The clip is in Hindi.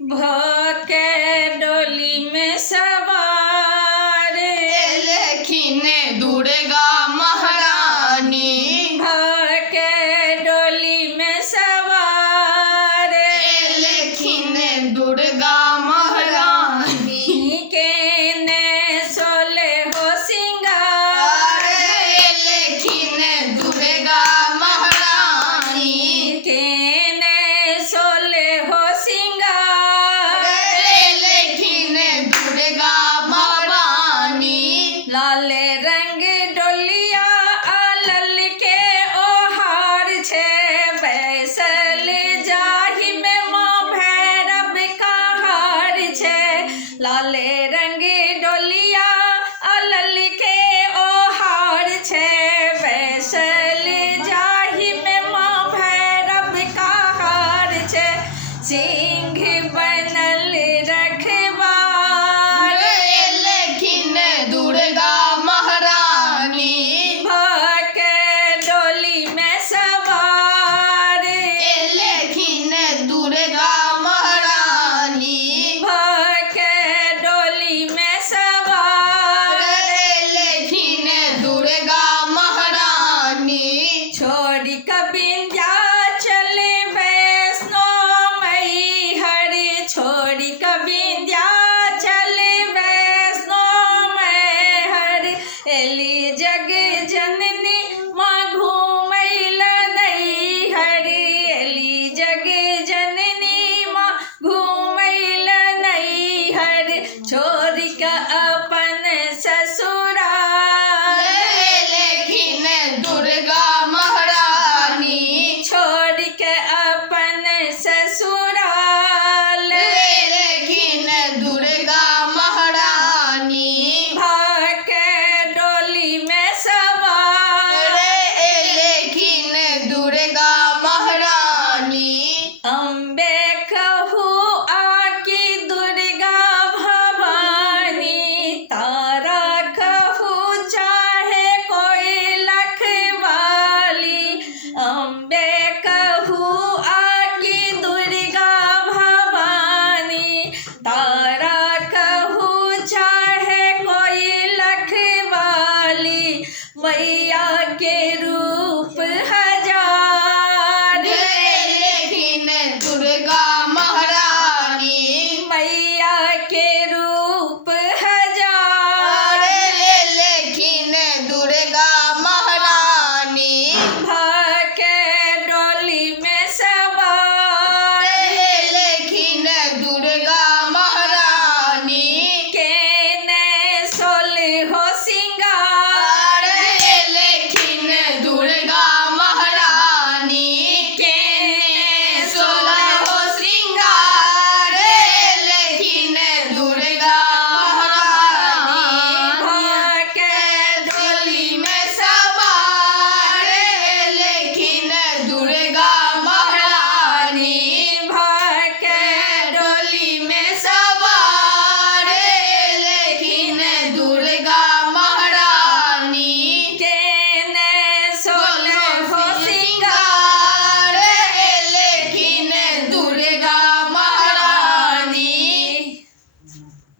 भके डोली में सवार लेखिन दुर्गा महारानी। भके डोली में सवार लेखिन दुर्गा महारानी। केने सोले हो सिंगार लेखिन दुर्गा महारानी। केने सोले हो सिंगार लेखिन दुर्गा भवानी। लाल रंग डोलिया आलल के ओहार छे बैसल जाहि में माँ भैरव का हार छे। लाल रंग डोलिया आलल के ओहार छे बैसल जाहि में माँ भैरव का हार छे। सिंह बनल रखवार लेखिन दुर्गा महारानी। भके डोली में सवार लेखिन दुर्गा